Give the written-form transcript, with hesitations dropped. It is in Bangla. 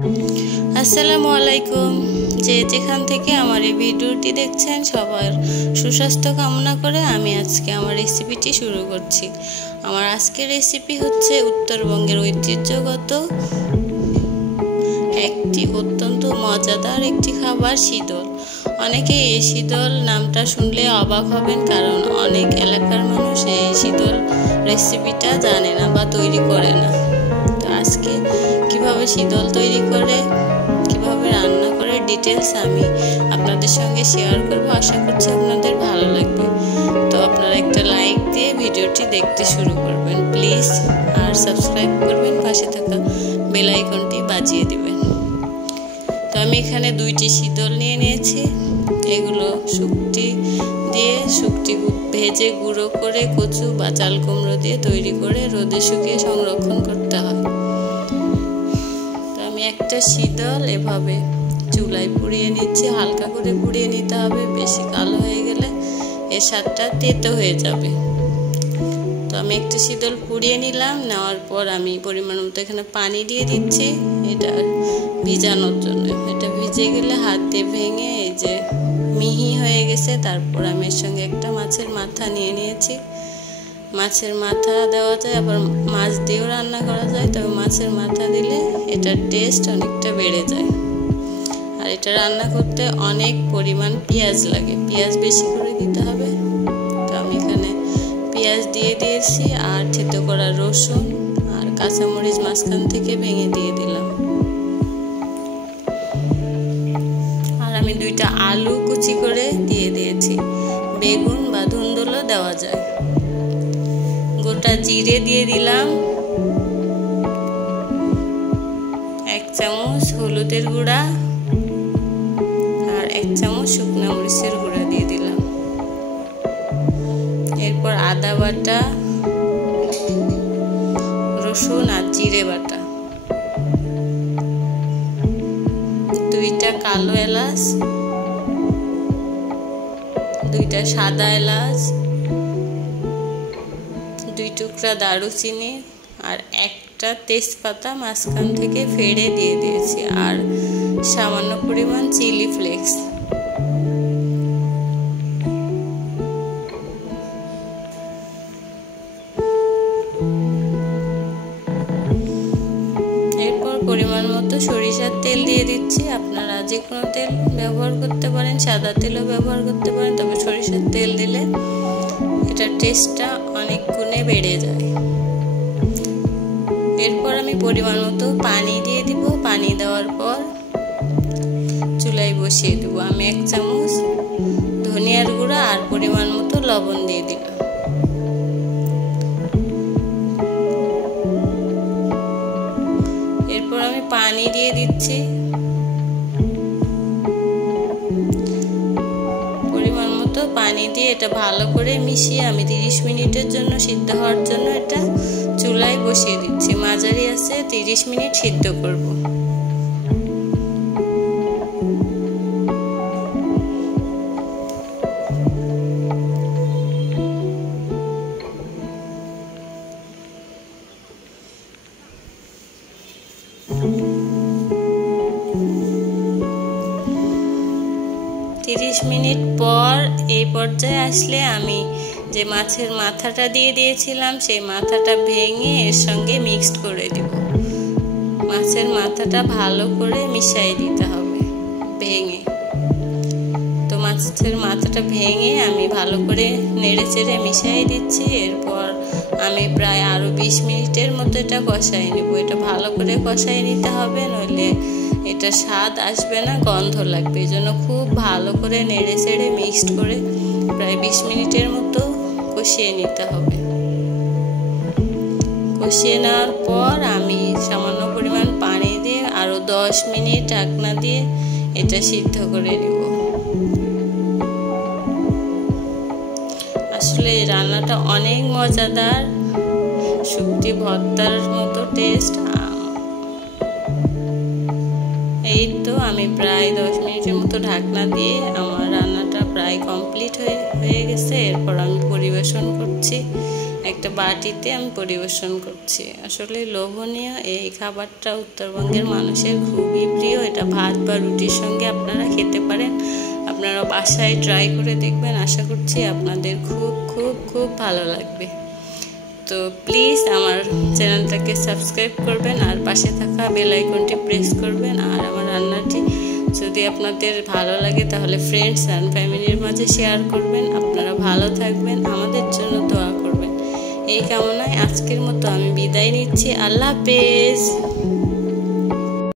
আসসালামু আলাইকুম। যে যেখান থেকে আমার এই ভিডিওটি দেখছেন সবার সুস্বাস্থ্য কামনা করে আমি আজকে আমার রেসিপিটি শুরু করছি। আমার আজকের রেসিপি হচ্ছে উত্তরবঙ্গের ঐতিহ্যগত একটি অত্যন্ত মজাদার একটি খাবার শীতল। অনেকে এই শীতল নামটা শুনলে অবাক হবেন, কারণ অনেক এলাকার মানুষ এই শীতল রেসিপিটা জানে না বা তৈরি করে না। তো আজকে কিভাবে শীতল তৈরি করে, কিভাবে রান্না করে ডিটেলস আমি আপনাদের সঙ্গে শেয়ার করব। আশা করছি আপনাদের ভালো লাগবে। তো আপনারা একটা লাইক দিয়ে ভিডিওটি দেখতে শুরু করবেন প্লিজ, আর সাবস্ক্রাইব করবেন, পাশে থাকা বেল আইকনটি বাজিয়ে দিবেন। তো আমি এখানে 2টি শীতল নিয়ে নিয়েছি। এগুলো শুকটি ভেজে গুঁড়ো করে কচু বা চাল কুমড়ো দিয়ে তৈরি করে রোদে শুকিয়ে সংরক্ষণ করতে হয়। তো আমি একটা শীতল এভাবে চুলায় পুড়িয়ে নিচ্ছি। হালকা করে পুড়িয়ে নিতে হবে, বেশি কালো হয়ে গেলে এর স্বাদটা তেতো হয়ে যাবে। তো আমি একটা শীতল পুড়িয়ে নিলাম। নেওয়ার পর আমি পরিমাণ মতো এখানে পানি দিয়ে দিচ্ছি এটা ভিজানোর জন্য। এটা ভিজে গেলে হাত দিয়ে ভেঙে এই যে মিহি হয়ে গেছে। তারপর আমি এর সঙ্গে একটা মাছের মাথা নিয়ে নিয়েছি। মাছের মাথা দেওয়া যায়, আবার মাছ দিয়েও রান্না করা যায়, তবে মাছের মাথা দিলে এটার টেস্ট অনেকটা বেড়ে যায়। আর এটা রান্না করতে অনেক পরিমাণ পেঁয়াজ লাগে, পেঁয়াজ বেশি করে দিতে হবে। তো আমি এখানে পেঁয়াজ দিয়ে দিয়েছি, আর থেতো করা রসুন আর কাঁচামরিচ মাঝখান থেকে ভেঙে দিয়ে দিলাম। আর আমি 2টা আলু কুচি করে দিয়ে দিয়েছি। বেগুন বা ধুন্দুলও দেওয়া যায়। গোটা জিরে দিয়ে দিলাম। 1 চামচ হলুদের গুঁড়া আর 1 চামচ শুকনো মরিচের গুঁড়া দিয়ে দিলাম। এরপর আদা বাটা, রসুন আর জিরে বাটা, 2টা কালো এলাচ, 2টা সাদা এলাচ, 2 টুকরা দারুচিনি আর 1টা তেজপাতা মাঝখান থেকে ফেড়ে দিয়ে দিয়েছি, আর সামান্য পরিমাণ চিলি ফ্লেক্স। এরপর পরিমাণ মতো সরিষার তেল দিয়ে দিচ্ছি। আপনারা যে কোনো তেল ব্যবহার করতে পারেন, সাদা তেলও ব্যবহার করতে পারেন, তবে সরিষার তেল দিলে এটার টেস্টটা অনেক গুণে বেড়ে যায়। এরপর আমি পরিমাণ মতো পানি দিয়ে দিব। পানি দেওয়ার পর চুলায় বসিয়ে দেব। আমি 1 চামচ ধনিয়ার গুঁড়া আর পরিমাণ মতো লবণ দিয়ে দিলাম। এরপর আমি পানি দিয়ে দিচ্ছি। পরিমাণ মতো পানি দিয়ে এটা ভালো করে মিশিয়ে আমি 30 মিনিটের জন্য সিদ্ধ হওয়ার জন্য এটা চুলায় বসিয়ে দিচ্ছি। মাঝারি আছে 30 মিনিট সিদ্ধ করব। মিনিট পর এই পর্যায়ে আসলে আমি যে মাছের মাথাটা দিয়ে দিয়েছিলাম সেই মাথাটা ভেঙে এর সঙ্গে মিক্সড করে দিব। মাছের মাথাটা ভালো করে মিশিয়ে দিতে হবে ভেঙে। তো মাছের মাথাটা ভেঙে আমি ভালো করে নেড়ে চেড়ে মিশিয়ে দিচ্ছি। এরপর আমি প্রায় আরও 20 মিনিটের মতো এটা কষাই নেব। এটা ভালো করে কষাই নিতে হবে, নইলে এটা স্বাদ আসবে না, গন্ধ লাগবে। এই জন্য খুব ভালো করে নেড়ে চেড়ে মিক্সড করে প্রায় 20 মিনিটের মতো কষিয়ে নিতে হবে। কষিয়ে নেওয়ার পর আমি সামান্য পরিমাণ পানি দিয়ে আরও 10 মিনিট ঢাকনা দিয়ে এটা সিদ্ধ করে নেব। আসলে রান্নাটা অনেক মজাদার, শুকতি ভর্তার মতো টেস্ট। এই তো আমি প্রায় 10 মিনিটের মতো ঢাকনা দিয়ে আমার রান্নাটা প্রায় কমপ্লিট হয়ে গেছে। এরপর আমি পরিবেশন করছি। একটা বাটিতে আমি পরিবেশন করছি। আসলে লোভনীয় এই খাবারটা উত্তরবঙ্গের মানুষের খুবই প্রিয়। এটা ভাত বা রুটির সঙ্গে আপনারা খেতে পারেন। আপনারা বাসায় ট্রাই করে দেখবেন, আশা করছি আপনাদের খুব খুব খুব ভালো লাগবে। তো প্লিজ আমার চ্যানেলটাকে সাবস্ক্রাইব করবেন আর পাশে থাকা বেল আইকনটি প্রেস করবেন। আর আমার রান্নাটি যদি আপনাদের ভালো লাগে তাহলে ফ্রেন্ডস অ্যান্ড ফ্যামিলির মাঝে শেয়ার করবেন। আপনারা ভালো থাকবেন, আমাদের জন্য দোয়া করবেন। এই কামনায় আজকের মতো আমি বিদায় নিচ্ছি। আল্লাহ হাফেজ।